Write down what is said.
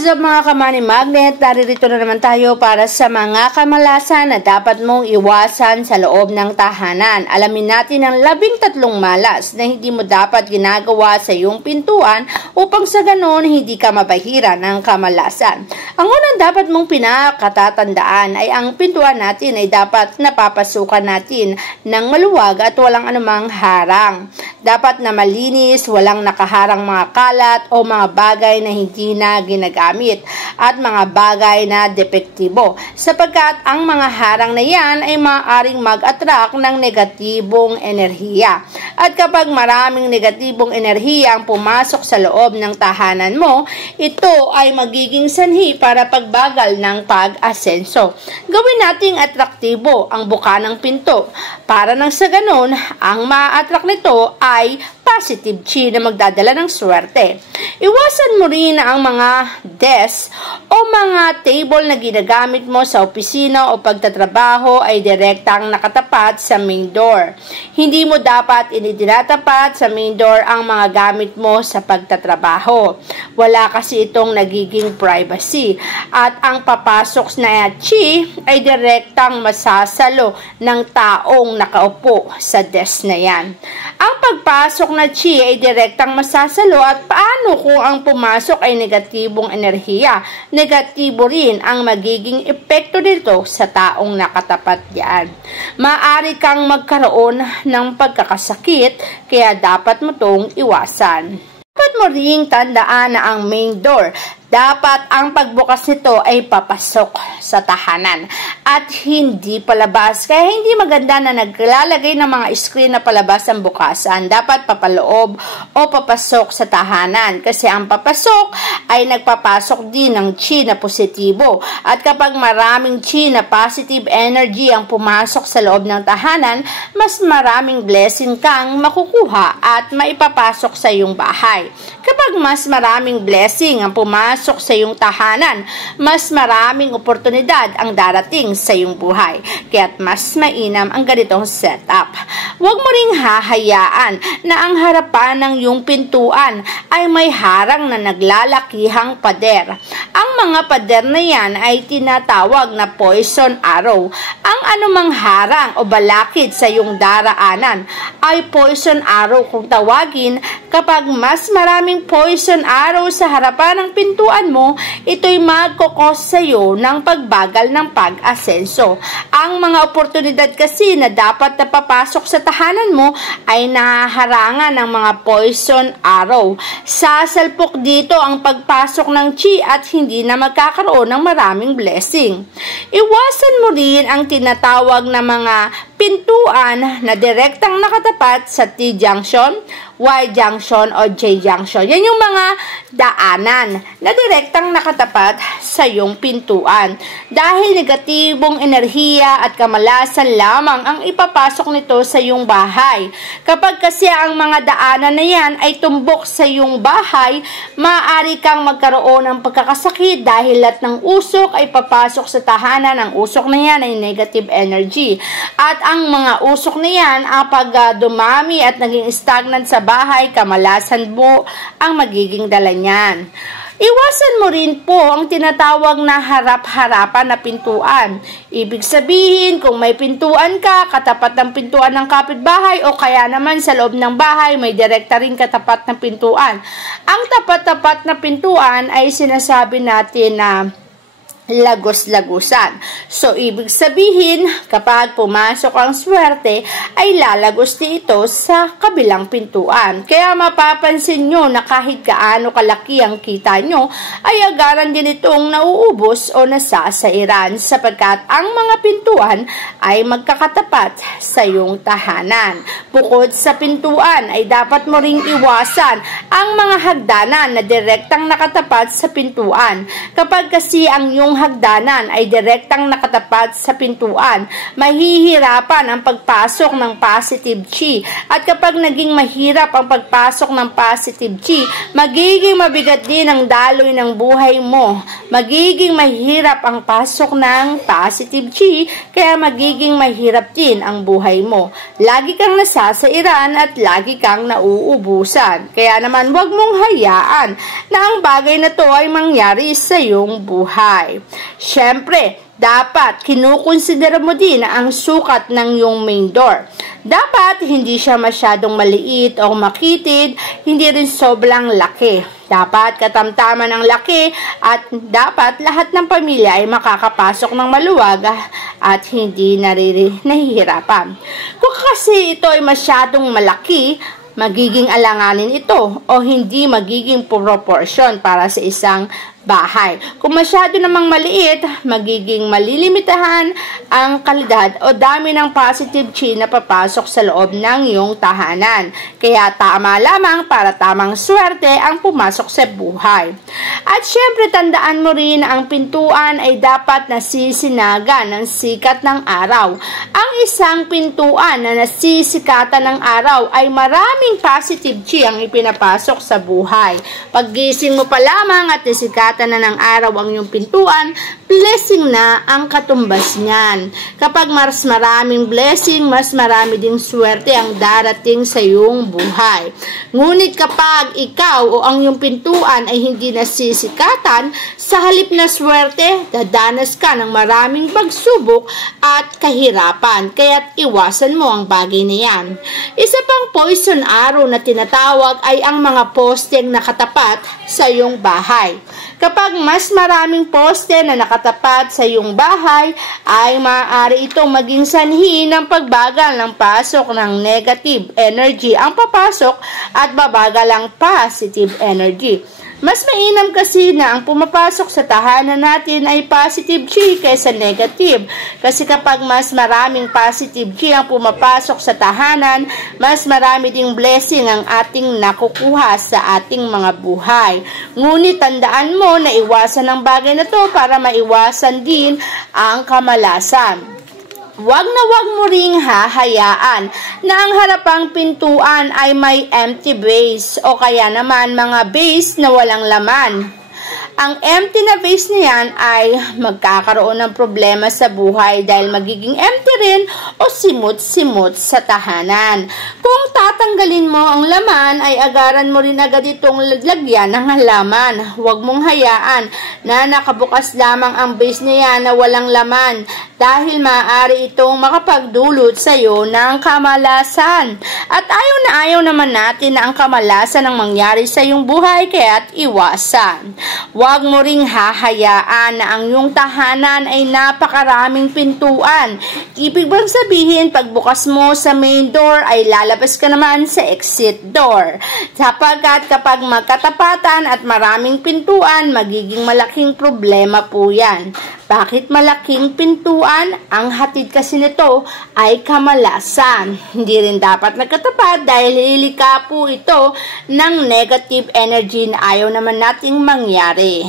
What's up mga kamani magnet? Naririto na naman tayo para sa mga kamalasan na dapat mong iwasan sa loob ng tahanan. Alamin natin ang 13 malas na hindi mo dapat ginagawa sa iyong pintuan upang sa ganon hindi ka mabahiran ng kamalasan. Ang unang dapat mong pinakatatandaan ay ang pintuan natin ay dapat napapasukan natin ng maluwag at walang anumang harang. Dapat na malinis, walang nakaharang mga kalat o mga bagay na hindi na ginagamit at mga bagay na depektibo sapagkat ang mga harang na yan ay maaaring mag-attract ng negatibong enerhiya. At kapag maraming negatibong enerhiya ang pumasok sa loob ng tahanan mo, ito ay magiging sanhi para pagbagal ng pag-asenso. Gawin nating atraktibo ang buka ng pinto para nang sa ganun ang ma-attract nito ay positive chi na magdadala ng swerte. Iwasan mo rin ang mga desk o mga table na ginagamit mo sa opisina o pagtatrabaho ay direktang nakatapat sa main door. Hindi mo dapat itinatapat sa main door ang mga gamit mo sa pagtatrabaho. Wala kasi itong nagiging privacy at ang papasok na chi ay direktang masasalo ng taong nakaupo sa desk na yan. Ang pagpasok na chi ay direktang masasalo at paano kung ang pumasok ay negatibong enerhiya? Negatibo rin ang magiging epekto nito sa taong nakatapat diyan. Maaari kang magkaroon ng pagkakasakit kaya dapat mo itong iwasan. Dapat mo ring tandaan na ang main door, dapat ang pagbukas nito ay papasok sa tahanan at hindi palabas. Kaya hindi maganda na naglalagay ng mga screen na palabas ang bukasan. Dapat papaloob o papasok sa tahanan kasi ang papasok ay nagpapasok din ng chi na positibo. At kapag maraming chi na positive energy ang pumasok sa loob ng tahanan, mas maraming blessing kang makukuha at maipapasok sa iyong bahay. Kapag mas maraming blessing ang pumasok sa iyong tahanan, mas maraming oportunidad ang darating sa iyong buhay. Kaya't mas mainam ang ganitong setup. Huwag mo ring hahayaan na ang harapan ng iyong pintuan ay may harang na naglalakihang pader. Ang mga pader na yan ay tinatawag na poison arrow. Ang anumang harang o balakid sa iyong daraanan ay poison arrow kung tawagin. Kapag mas maraming poison arrow sa harapan ng pintuan mo, ito'y magkukos sa iyo ng pagbagal ng pag-asenso. Ang mga oportunidad kasi na dapat na papasok sa tahanan mo ay nahaharangan ng mga poison arrow. Sasalpok dito ang pagpasok ng chi at hindi na magkakaroon ng maraming blessing. Iwasan mo rin ang tinatawag na mga pintuan na direktang nakatapat sa T-junction, Y-junction o J-junction. Yan yung mga daanan na direktang nakatapat sa iyong pintuan. Dahil negatibong enerhiya at kamalasan lamang ang ipapasok nito sa iyong bahay. Kapag kasi ang mga daanan na yan ay tumbok sa iyong bahay, maaari kang magkaroon ng pagkakasakit dahil lahat ng usok ay papasok sa tahanan. Ang usok na yan ay negative energy. At ang mga usok na yan, pag dumami at naging stagnant sa bahay, kamalasan mo ang magiging dala niyan. Iwasan mo rin po ang tinatawag na harap-harapan na pintuan. Ibig sabihin, kung may pintuan ka, katapat ng pintuan ng kapitbahay o kaya naman sa loob ng bahay, may direkta rin katapat ng pintuan. Ang tapat-tapat na pintuan ay sinasabi natin na lagos-lagusan. So, ibig sabihin, kapag pumasok ang swerte, ay lalagos ito sa kabilang pintuan. Kaya mapapansin nyo na kahit gaano kalaki ang kita nyo, ay agaran din itong nauubos o nasasairan sapagkat ang mga pintuan ay magkakatapat sa iyong tahanan. Bukod sa pintuan, ay dapat mo ring iwasan ang mga hagdanan na direktang nakatapat sa pintuan. Kapag kasi ang iyong hagdanan ay direktang nakatapat sa pintuan, mahihirapan ang pagpasok ng positive chi. At kapag naging mahirap ang pagpasok ng positive chi, magiging mabigat din ang daloy ng buhay mo. Magiging mahirap ang pasok ng positive chi, kaya magiging mahirap din ang buhay mo. Lagi kang nasasairan at lagi kang nauubusan. Kaya naman huwag mong hayaan na ang bagay na to ay mangyari sa iyong buhay. Siyempre, dapat kinukonsidera mo din ang sukat ng iyong main door. Dapat hindi siya masyadong maliit o makitid, hindi rin sobrang laki. Dapat katamtaman ang laki at dapat lahat ng pamilya ay makakapasok ng maluwag at hindi nahihirapan. Kung kasi ito ay masyadong malaki, magiging alanganin ito o hindi magiging proportion para sa isang bahay. Kung masyado namang maliit, magiging malilimitahan ang kalidad o dami ng positive chi na papasok sa loob ng iyong tahanan. Kaya tama lamang para tamang swerte ang pumasok sa buhay. At syempre tandaan mo rin na ang pintuan ay dapat nasisinagan ng sikat ng araw. Ang isang pintuan na nasisikatan ng araw ay maraming positive chi ang ipinapasok sa buhay. Paggising mo pa lamang at nasikatan na ng araw ang iyong pintuan, blessing na ang katumbas niyan. Kapag mas maraming blessing, mas marami ding swerte ang darating sa iyong buhay. Ngunit kapag ikaw o ang iyong pintuan ay hindi nasisikatan, sa halip na swerte, dadanas ka ng maraming pagsubok at kahirapan. Kaya't iwasan mo ang bagay na yan. Isa pang poison arrow na tinatawag ay ang mga posteng nakatapat sa iyong bahay. Kapag mas maraming poste na nakatapat sa iyong bahay, ay maaari itong maging sanhi ng pagbagal ng pasok ng negative energy ang papasok at babagal ang positive energy. Mas mainam kasi na ang pumapasok sa tahanan natin ay positive chi kaysa negative. Kasi kapag mas maraming positive chi ang pumapasok sa tahanan, mas marami ding blessing ang ating nakukuha sa ating mga buhay. Ngunit tandaan mo na iwasan ang bagay na to para maiwasan din ang kamalasan. Huwag na huwag mo ring hahayaan na ang harapang pintuan ay may empty base o kaya naman mga base na walang laman. Ang empty na vase na yan ay magkakaroon ng problema sa buhay dahil magiging empty rin o simot-simot sa tahanan. Kung tatanggalin mo ang laman ay agaran mo rin agad itong lagyan ng halaman. Huwag mong hayaan na nakabukas lamang ang vase na yan na walang laman dahil maaari itong makapagdulot sa iyo ng kamalasan. At ayaw naman natin na ang kamalasan ang mangyari sa iyong buhay kaya't iwasan. Huwag mo ring hahayaan na ang iyong tahanan ay napakaraming pintuan. Ibig bang sabihin, pagbukas mo sa main door ay lalabas ka naman sa exit door. Sapagkat kapag magkatapatan at maraming pintuan, magiging malaking problema po yan. Bakit malaking pintuan? Ang hatid kasi nito ay kamalasan. Hindi rin dapat nagkatapat dahil lilika po ito ng negative energy na ayaw naman nating mangyari.